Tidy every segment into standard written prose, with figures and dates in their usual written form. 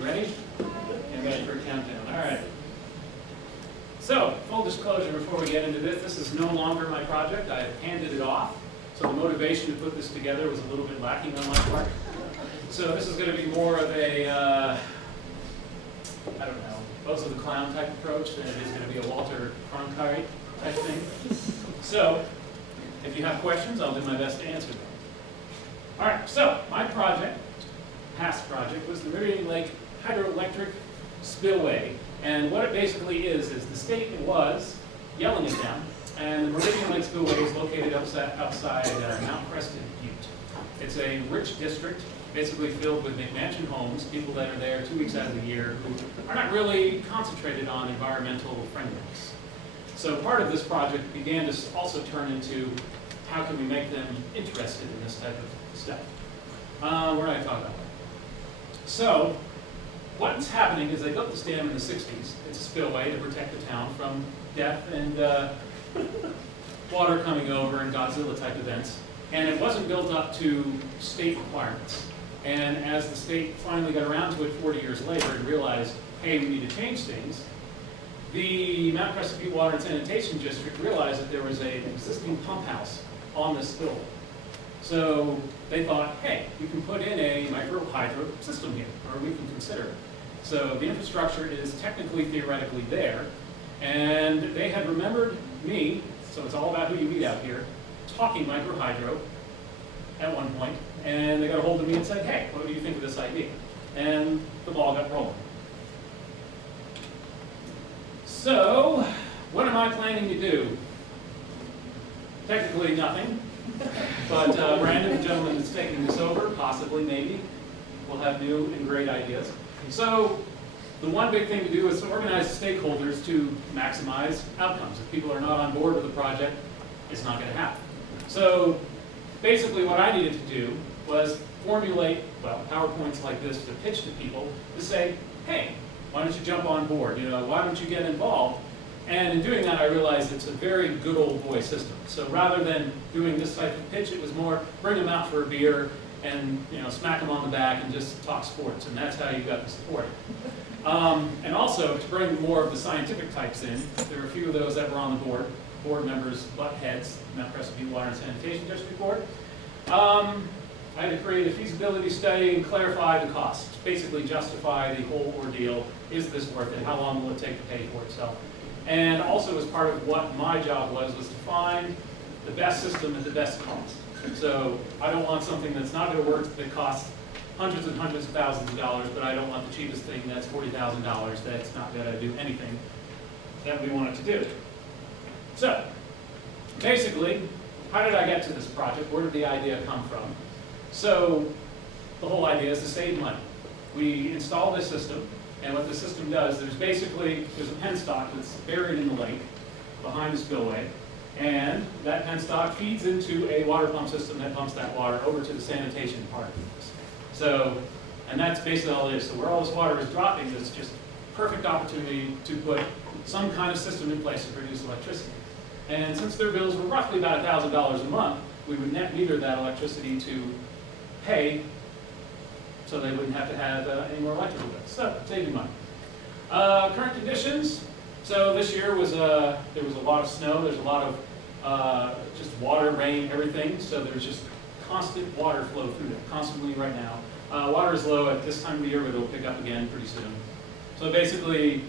You ready? Get ready for a countdown. All right. So, full disclosure before we get into this is no longer my project. I have handed it off. So the motivation to put this together was a little bit lacking on my part. So this is going to be more of a, I don't know, Buzz of the Clown type approach than it is going to be a Walter Cronkite type thing. So, if you have questions, I'll do my best to answer them. All right, so my project, past project, was the Meridian Lake Hydroelectric Spillway. And what it basically is the state was yelling at them, and the Meridian Lake Spillway is located outside Mount Crested Butte. It's a rich district, basically filled with McMansion homes, people that are there 2 weeks out of the year who are not really concentrated on environmental friendliness. So part of this project began to also turn into how can we make them interested in this type of stuff. Where did I talk about that? So what's happening is they built this dam in the 60s. It's a spillway to protect the town from death and water coming over and Godzilla type events. And it wasn't built up to state requirements. And as the state finally got around to it 40 years later and realized, hey, we need to change things, the Mount Crested Butte Water and Sanitation District realized that there was an existing pump house on this spillway. So they thought, hey, we can put in a micro hydro system here, or we can consider it. So the infrastructure is technically, theoretically there, and they had remembered me, so it's all about who you meet out here, talking micro hydro at one point, and they got a hold of me and said, hey, what do you think of this idea? And the ball got rolling. So, what am I planning to do? Technically nothing, but Brandon, the gentleman that's taking this over, possibly, maybe, will have new and great ideas. So, the one big thing to do is to organize the stakeholders to maximize outcomes. If people are not on board with the project, it's not going to happen. So, basically what I needed to do was formulate, well, PowerPoints like this to pitch to people to say, hey, why don't you jump on board? You know, why don't you get involved? And in doing that, I realized it's a very good old boy system. So rather than doing this type of pitch, it was more bring them out for a beer and smack them on the back and just talk sports. And that's how you got the support. And also to bring more of the scientific types in. There were a few of those that were on the board. Board members butt heads, Mount Crested Butte Water and Sanitation District Board. I had to create a feasibility study and clarify the costs, basically justify the whole ordeal. Is this worth it? How long will it take to pay for itself? And also as part of what my job was to find the best system at the best cost. So I don't want something that's not going to work that costs hundreds and hundreds of thousands of dollars, but I don't want the cheapest thing that's $40,000 that's not going to do anything that we want it to do. So, basically, how did I get to this project? Where did the idea come from? So, the whole idea is to save money. We install this system, and what the system does, there's a penstock that's buried in the lake behind the spillway, and that penstock feeds into a water pump system that pumps that water over to the sanitation part of this. So, and that's basically all it is. So where all this water is dropping, it's just perfect opportunity to put some kind of system in place to produce electricity. And since their bills were roughly about $1,000 a month, we would net meter that electricity to pay so they wouldn't have to have any more electrical bills. So, saving money. Current conditions. So this year was there was a lot of snow. There's a lot of just water, rain, everything. So there's just constant water flow through there, constantly right now. Water is low at this time of the year, but it'll pick up again pretty soon. So basically,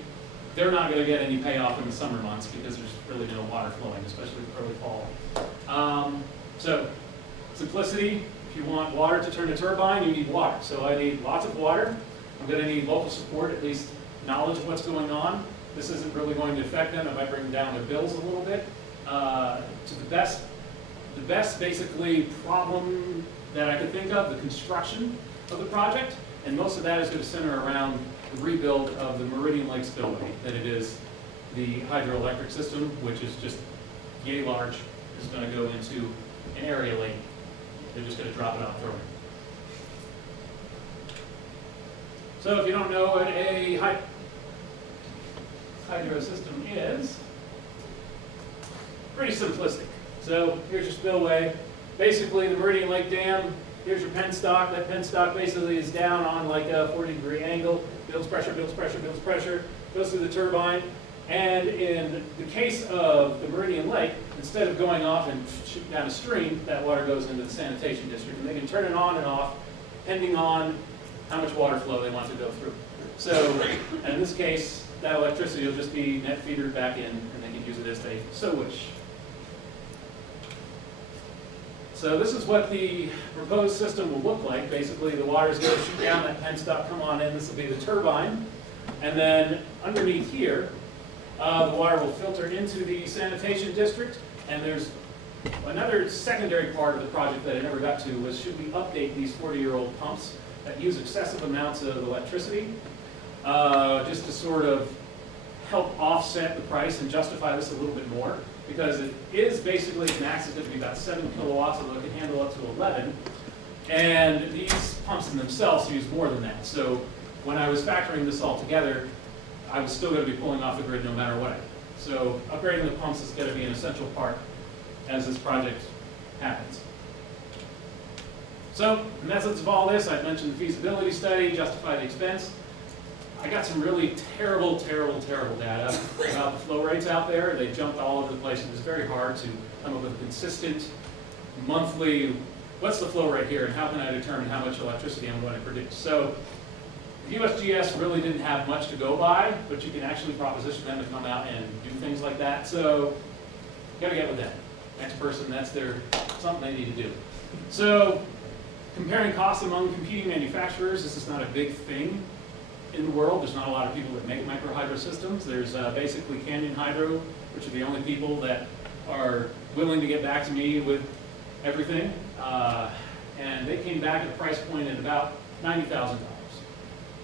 they're not going to get any payoff in the summer months because there's really no water flowing, especially early fall. So, simplicity, if you want water to turn a turbine, you need water. So I need lots of water. I'm going to need local support, at least knowledge of what's going on. This isn't really going to affect them. It might bring down their bills a little bit. To the best basically problem that I could think of, the construction of the project, and most of that is going to center around the rebuild of the Meridian Lake Spillway, that it is the hydroelectric system, which is just yay large, is going to go into an area lake. They're just going to drop it off through it. So if you don't know what a hydro system is, pretty simplistic. So here's your spillway. Basically, the Meridian Lake Dam here's your penstock. That penstock basically is down on like a 40-degree angle, builds pressure, goes through the turbine. And in the case of the Meridian Lake, instead of going off and shooting down a stream, that water goes into the sanitation district. And they can turn it on and off depending on how much water flow they want to go through. So, and in this case, that electricity will just be net feedered back in, and they can use it as they so wish. So this is what the proposed system will look like. Basically, the water is going to shoot down that penstock, come on in. This will be the turbine. And then underneath here, the water will filter into the sanitation district. And there's another secondary part of the project that I never got to was should we update these 40-year-old pumps that use excessive amounts of electricity, just to sort of help offset the price and justify this a little bit more, because it is basically, max is going to be about 7 kilowatts, although it can handle up to 11, and these pumps in themselves use more than that. So when I was factoring this all together, I was still going to be pulling off the grid no matter what I did. So upgrading the pumps is going to be an essential part as this project happens. So, methods of all this, I've mentioned the feasibility study, justify the expense. I got some really terrible data about the flow rates out there. They jumped all over the place. It was very hard to come up with a consistent monthly, what's the flow rate here and how can I determine how much electricity I'm going to produce? So, USGS really didn't have much to go by, but you can actually proposition them to come out and do things like that. So, you gotta get with them. Next person, that's something they need to do. So, comparing costs among competing manufacturers, this is not a big thing in the world. There's not a lot of people that make microhydro systems. There's basically Canyon Hydro, which are the only people that are willing to get back to me with everything. And they came back at a price point at about $90,000.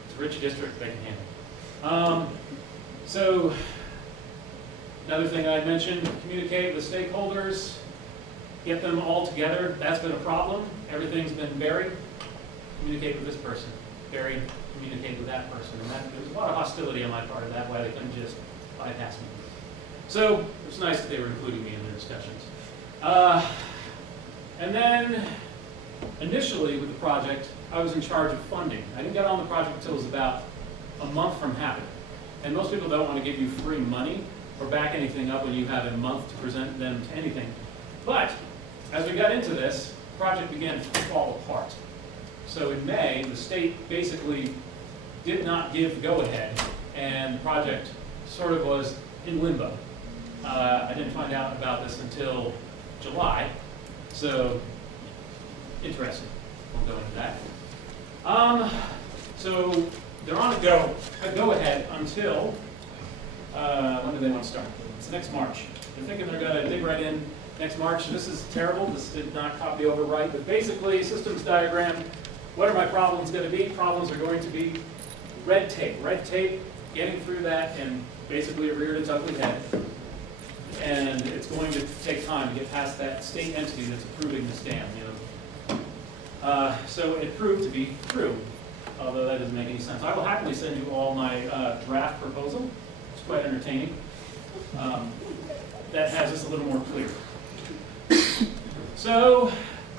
It's a rich district they can handle. So another thing I mentioned, communicate with stakeholders, get them all together. That's been a problem. Everything's been buried. Communicate with this person. Buried, communicate with that person. And there's a lot of hostility on my part of that, why they couldn't just bypass me. So it's nice that they were including me in their discussions. And then initially with the project, I was in charge of funding. I didn't get on the project until it was about a month from happening. And most people don't want to give you free money or back anything up when you have a month to present them to anything. But as we got into this, the project began to fall apart. So in May, the state basically did not give the go-ahead, and the project sort of was in limbo. I didn't find out about this until July, so interesting. We'll go into that. So they're on a go-ahead until, when do they want to start? It's next March. They're thinking they're going to dig right in next March. This is terrible. This did not copy over right, but basically, systems diagram. What are my problems going to be? Problems are going to be red tape. Red tape, getting through that, and basically it reared its ugly head. And it's going to take time to get past that state entity that's approving this dam. So it proved to be true, although that doesn't make any sense. I will happily send you all my draft proposal. It's quite entertaining. That has this a little more clear. So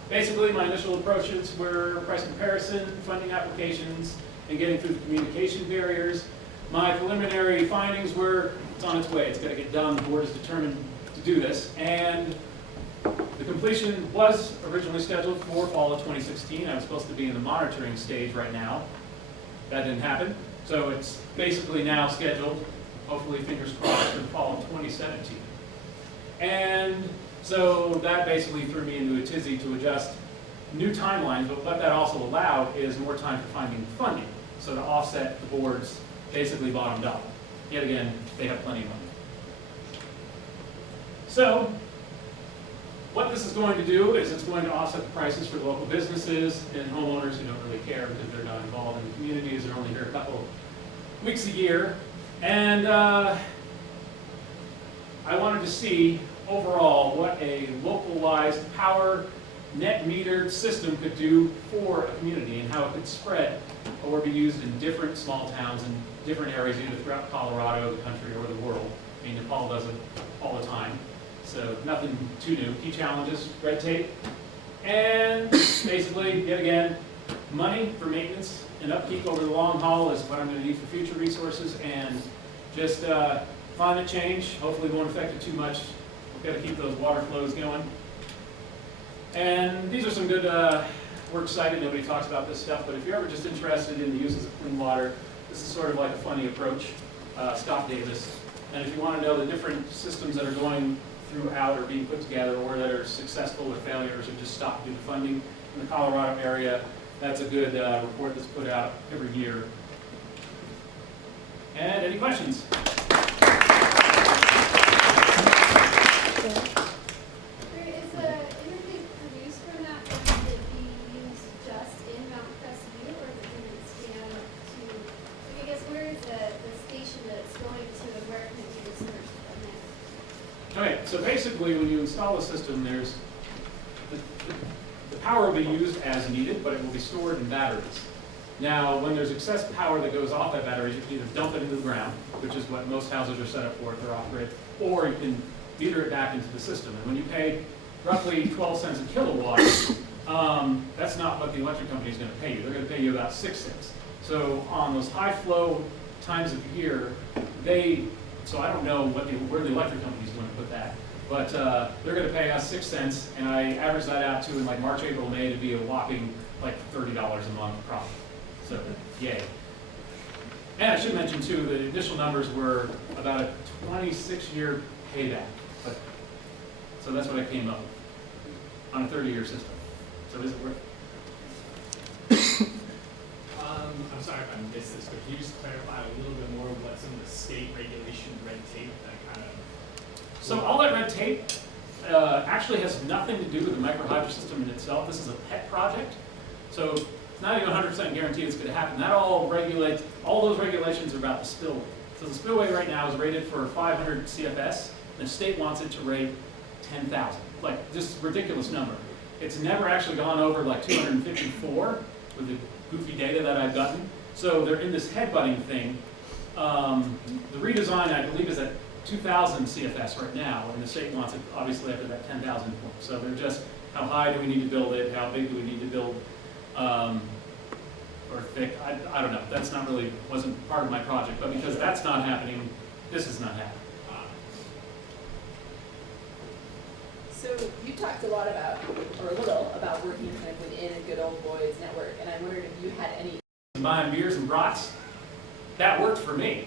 basically, my initial approaches were price comparison, funding applications, and getting through the communication barriers. My preliminary findings were, it's on its way, it's going to get done, the board is determined to do this, and the completion was originally scheduled for fall of 2016. I was supposed to be in the monitoring stage right now. That didn't happen, so it's basically now scheduled, hopefully fingers crossed, for the fall of 2017. And so that basically threw me into a tizzy to adjust new timelines, but what that also allowed is more time for finding funding. So to offset the board's basically bottom dollar. Yet again, they have plenty of money. So what this is going to do is it's going to offset the prices for local businesses and homeowners who don't really care because they're not involved in the communities. They're only here a couple weeks a year. And I wanted to see overall what a localized power net metered system could do for a community and how it could spread or be used in different small towns and different areas either throughout Colorado, the country, or the world. I mean, Nepal does it all the time, so nothing too new. Key challenges, red tape, And basically, yet again, money for maintenance and upkeep over the long haul is what I'm going to need for future resources, and just climate change hopefully won't affect it too much. We've got to keep those water flows going. And these are some good, we're excited, nobody talks about this stuff, but if you're ever just interested in the uses of clean water, this is sort of like a funny approach, Scott Davis. And if you want to know the different systems that are going throughout or being put together, or that are successful or failures or just stopped due to funding in the Colorado area, that's a good report that's put out every year. And any questions? Is the energy produced from that going to be used just in Mount Crestview, or is it going to expand to, like, I guess, where is the station that it's going to, and where can it be dispersed from there? Okay, so basically when you install a system, there's the power will be used as needed, but it will be stored in batteries. Now, when there's excess power that goes off that battery, you can either dump it into the ground, which is what most houses are set up for if they're off-grid, or you can meter it back into the system. And when you pay roughly 12 cents a kilowatt, that's not what the electric company is going to pay you. They're going to pay you about 6 cents. So on those high flow times of year, so I don't know where the electric company is going to put that, but they're going to pay us 6 cents, and I average that out to in like March, April, May to be a whopping like $30 a month profit. So yay. And I should mention too, the initial numbers were about a 26-year payback. So that's what I came up with on a 30-year system. So is it worth it? I'm sorry if I missed this, but can you just clarify a little bit more what some of the state regulation red tape that kind of... So all that red tape actually has nothing to do with the microhydro system in itself. This is a pet project. So it's not even 100% guaranteed it's going to happen. That all those regulations are about the spillway. So the spillway right now is rated for 500 CFS. And the state wants it to rate 10,000. Like, just ridiculous number. It's never actually gone over like 254 with the goofy data that I've gotten. So they're in this headbutting thing. The redesign, I believe, is at 2,000 CFS right now, and the state wants it obviously up to that 10,000 point. So they're just, how high do we need to build it? How big do we need to build? Or thick? I don't know. That's not really, wasn't part of my project, but because that's not happening, this is not happening. So you talked a lot about, or a little, about working kind of within a good old boys network, and I wondered if you had any... Buying beers and brats, that worked for me.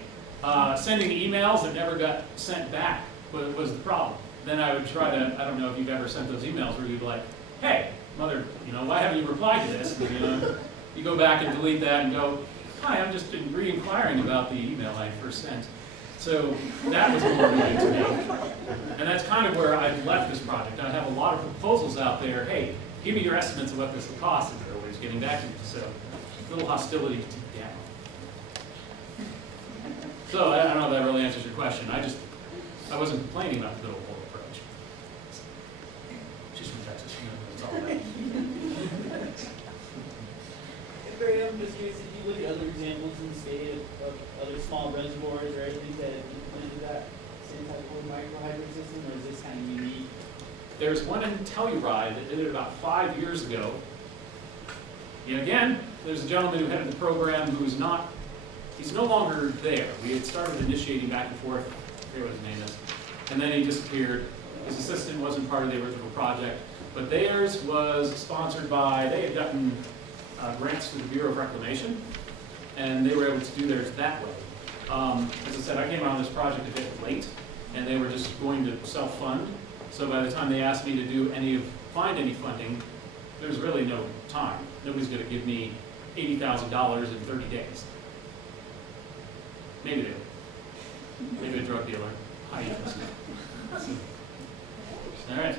Sending emails that never got sent back was the problem. Then I would try to, I don't know if you've ever sent those emails where you'd be like, hey, mother, why haven't you replied to this? And, you go back and delete that and go, hi, I'm just re-inquiring about the email I first sent. So that was more annoying to me. And that's kind of where I've left this project. I have a lot of proposals out there. Hey, give me your estimates of what this will cost, and they're always getting back to me. So a little hostility to down. So I don't know if that really answers your question. I wasn't complaining about the good old boy approach. She's from Texas. That's all that. Barry, I'm just curious if you look at other examples in the state of other small reservoirs or anything that have implemented that same type of microhydro system, or is this kind of unique? There's one in Telluride that did it about 5 years ago. And again, there's a gentleman who headed the program he's no longer there. We had started initiating back and forth, I forget what his name is, and then he disappeared. His assistant wasn't part of the original project, but theirs was sponsored by, they had gotten grants through the Bureau of Reclamation, and they were able to do theirs that way. As I said, I came on this project a bit late, and they were just going to self-fund. So by the time they asked me to find any funding, there's really no time. Nobody's going to give me $80,000 in 30 days. Maybe they will. Maybe a drug dealer. High interest. All right.